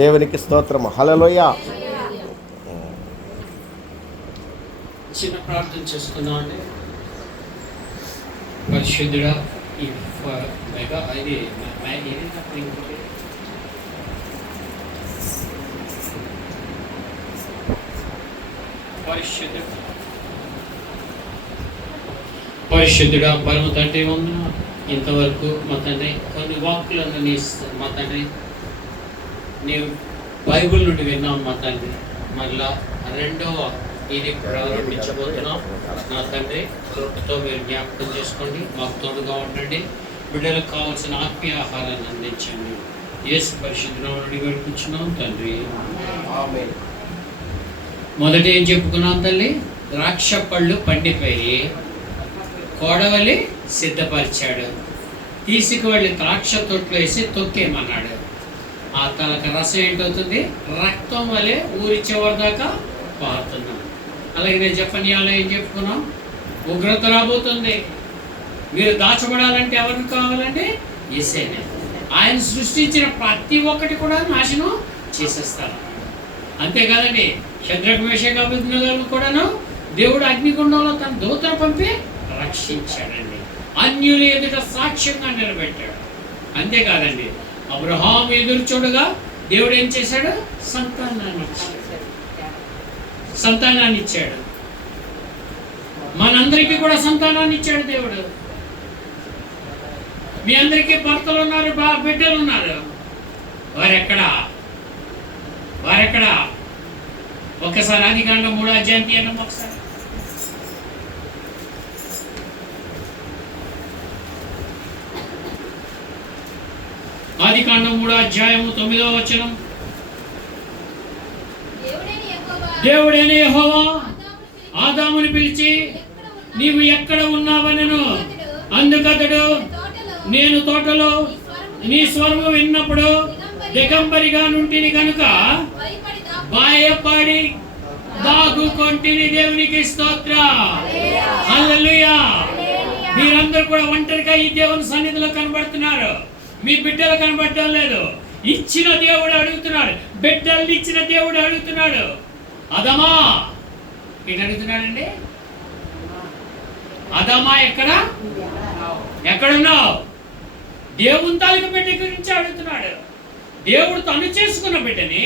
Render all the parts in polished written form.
దేవునికి స్తోత్రము. హల్లెలూయా. చిన్న ప్రార్థన చేసుకుందాం అండి. పరిశుద్ధుడా, ఈ మెగా ఇది పరిశుద్ధుడా, పరమ తండ్రి వందన. ఇంతవరకు మా తండ్రి కొన్ని వాక్కులను మా తండ్రి నీవు బైబిల్ నుండి విన్నాం మా తండ్రి. మళ్ళా రెండవ ఇది ప్రారంభించబోతున్నాం నా తండ్రి. కృపతో మీరు జ్ఞాపకం చేసుకోండి, మాకు తోడుగా ఉండండి. బిడ్డలకు కావాల్సిన ఆత్మీయ ఆహారాన్ని అందించండి. యేసు పరిశుద్ధ నామమున వేడుకుంటున్నాం తండ్రి. మొదట ఏం చెప్పుకున్నాం తల్లి? ద్రాక్ష పళ్ళు పండిపోయి కోడవలి సిద్ధపరిచాడు. తీసుకువెళ్ళి ద్రాక్ష తొట్లో వేసి తొక్కేమన్నాడు. ఆ తనకు రసం ఏంటవుతుంది? రక్తం వలె ఊరి చివరి దాకా పారుతున్నాం. అలాగే నేను జపనీయాలో ఏం చెప్పుకున్నాం? ఉగ్రత రాబోతుంది. మీరు దాచబడాలంటే ఎవరికి కావాలంటే యేసేనే. ఆయన సృష్టించిన ప్రతి ఒక్కటి కూడా నాశనం చేసేస్తారు. అంతేకాదండి, షద్రక్ మేషక్ అబేద్నెగోలను కూడాను దేవుడు అగ్నిగుండంలో తన దూతను పంపి రక్షించాడండి. అన్యుల ఎదుట సాక్ష్యంగా నిలబెట్టాడు. అంతేకాదండి, అబ్రహాము ఎదురు చూడగా దేవుడు ఏం చేశాడు? సంతానాన్ని ఇచ్చాడు. మనందరికీ కూడా సంతానాన్ని ఇచ్చాడు దేవుడు. మీ అందరికీ భర్తలు ఉన్నారు, బిడ్డలు ఉన్నారు. వారెక్కడా? ఒక్కసారి ఆదికాండం 3వ అధ్యాయం తీయండి ఒకసారి. ఆదికాండం 3వ అధ్యాయము 9వ వచనం. దేవుడైన యెహోవా ఆదాముని పిలిచి నీవు ఎక్కడ ఉన్నావనెను. అందుకతడు నేను తోటలో నీ స్వరము విన్నప్పుడు దిగంబరిగా నుంటిని కనుక భయపడి దాగుకొంటిని. దేవునికి స్తోత్రం. హల్లెలూయా. మీరందరూ కూడా ఒంటరిగా ఈ దేవుని సన్నిధిలో కనబడుతున్నారు. మీ బిడ్డలు కనబడటం లేదు. ఇచ్చిన దేవుడు అడుగుతున్నాడు. బిడ్డల్ని ఇచ్చిన దేవుడు అడుగుతున్నాడు. అదమా ఏంటి అడుగుతున్నాడండి? అదమా ఎక్కడున్నావు? దేవుని తాలూకు బిడ్డ గురించి అడుగుతున్నాడు. దేవుడు తను చేసుకున్న బిడ్డని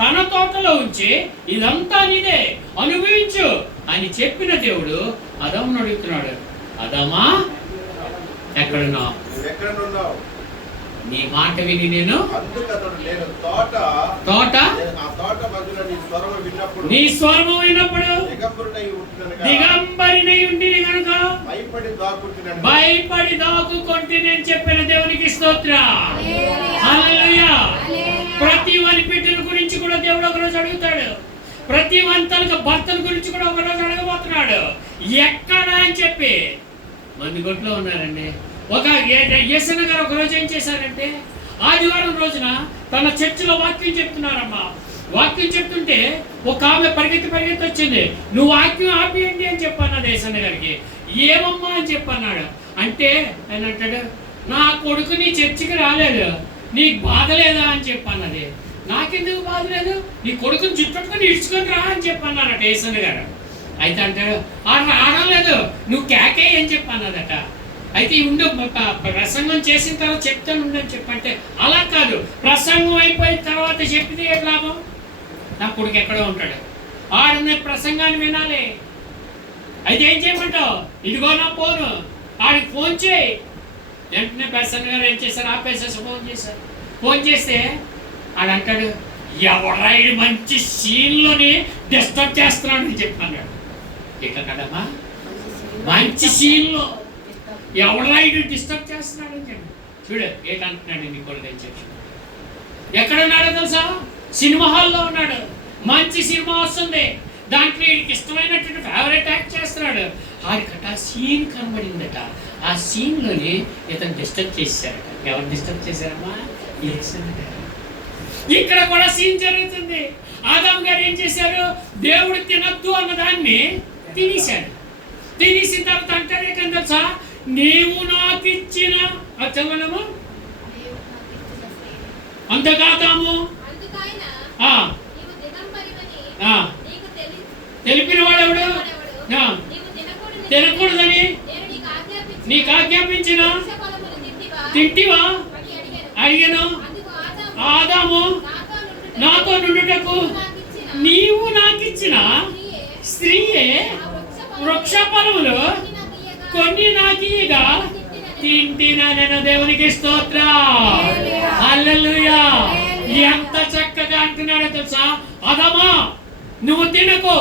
తన తోటలో ఉంచి ఇదంతా నీదే అనుభవించు అని చెప్పిన దేవుడు అదమును అడుగుతున్నాడు. అదమా ఎక్కడున్నావు? నీ మాట విని నేను నీ స్వరము విన్నప్పుడు దిగంబరినై ఉండి కనుక భయపడి దాక్కుకొంటి నేను చెప్పిన దేవునికి స్తోత్రం. హల్లెలూయా. ప్రతి వారి బిడ్డల గురించి కూడా దేవుడు ఒకరోజు అడుగుతాడు. ప్రతి వంతలకు భర్తల గురించి కూడా ఒకరోజు అడగబోతున్నాడు. ఎక్కడ అని చెప్పి మందిగొట్లో ఉన్నారండి. ఒక యేసన్న గారు ఒక రోజు ఏం చేశారంటే, ఆదివారం రోజున తన చర్చిలో వాక్యం చెప్తున్నారమ్మా. వాక్యం చెప్తుంటే ఒక ఆమె పరిగెత్తి వచ్చింది. నువ్వు వాక్యం ఆపేయండి అని చెప్పన్నాడు యేసన్న గారికి. ఏమమ్మా అని చెప్పన్నాడు. అంటే ఆయన అంటాడు, నా కొడుకు నీ చర్చికి రాలేదు, నీకు బాధ లేదా అని చెప్పన్నది. నాకెందుకు బాధ లేదు, నీ కొడుకుని చుట్టుకొని ఇడ్చుకొని రా అని చెప్పన్నారట యేసన్న గారు. అయితే అంటాడు, రావడం లేదు, నువ్వు కేకే అని చెప్పన్నదట. అయితే ఉండు, ప్రసంగం చేసిన తర్వాత చెప్తాను ఉండని చెప్పంటే, అలా కాదు, ప్రసంగం అయిపోయిన తర్వాత చెప్పితే ఏం లాభం? నా కొడుకు ఎక్కడో ఉంటాడు, ఆడిన ప్రసంగాన్ని వినాలి. అయితే ఏం చేయమంటావు? ఇదిగో నా ఫోను, ఆడికి ఫోన్ చేయి. వెంటనే ప్రసన్న గారు ఏం చేశారు? ఆపేసేసి ఫోన్ చేస్తే ఆడంటాడు, ఎవరైడు మంచి సీన్లోని డిస్టర్బ్ చేస్తున్నాడు అని చెప్పన్నాడు. ఇక కదమ్మా, మంచి సీన్లో ఎవరైడు డిస్టర్బ్ చేస్తున్నాడు అని చెప్పి చూడు ఏంటంటున్నాడు నీ కొడుకు అని చెప్పి. ఎక్కడున్నాడో తెలుసా? సినిమా హాల్లో ఉన్నాడు. మంచి సినిమా వస్తుంది, దాంట్లో వీడికి ఇష్టమైనటువంటి ఫేవరెట్ యాక్ట్ చేస్తున్నాడు. ఆడికట సీన్ కనబడిందట. ఆ సీన్లోని ఇతను డిస్టర్బ్ చేశారట. ఎవరు డిస్టర్బ్ చేశారమ్మా? ఇక్కడ కూడా సీన్ జరుగుతుంది. ఆదాం గారు ఏం చేశారు? దేవుడు తినద్దు అన్నదాన్ని తినేశాడు. తినేసిన తర్వాత అంటారే కదా తెలుసా, నీవు నాకు ఇచ్చిన అచ్చమనము అంతకాతాము ఆ, ఆ, తెలిపిన వాడెవడు ఆ, తినకూడదని నీకు ఆజ్ఞాపించిన తింటివా అడిగాను. ఆదాము నాతో నుండుటకు నీవు నాకిచ్చిన స్త్రీయే వృక్ష ఫలములు కొన్ని నాకీయగా తింటినను. దేవునికి స్తోత్రం. హల్లెలూయా. ఎంత చక్కగా అంటున్నాడో తెలుసా? ఆదామా, నువ్వు తినకు,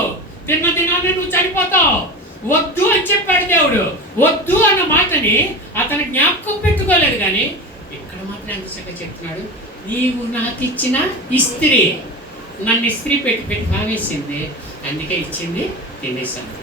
తిన్నాన్ని నువ్వు చనిపోతావు, వద్దు అని చెప్పాడు దేవుడు. వద్దు అన్న మాటని అతను జ్ఞాపకం పెట్టుకోలేదు. కానీ ఇక్కడ మాత్రం ఎంత చక్కగా చెప్తున్నాడు, నీవు నాకు ఇచ్చిన ఇస్త్రీ, నన్ను ఇస్త్రీ పెట్టి పావేసింది, అందుకే ఇచ్చింది తినేసాను.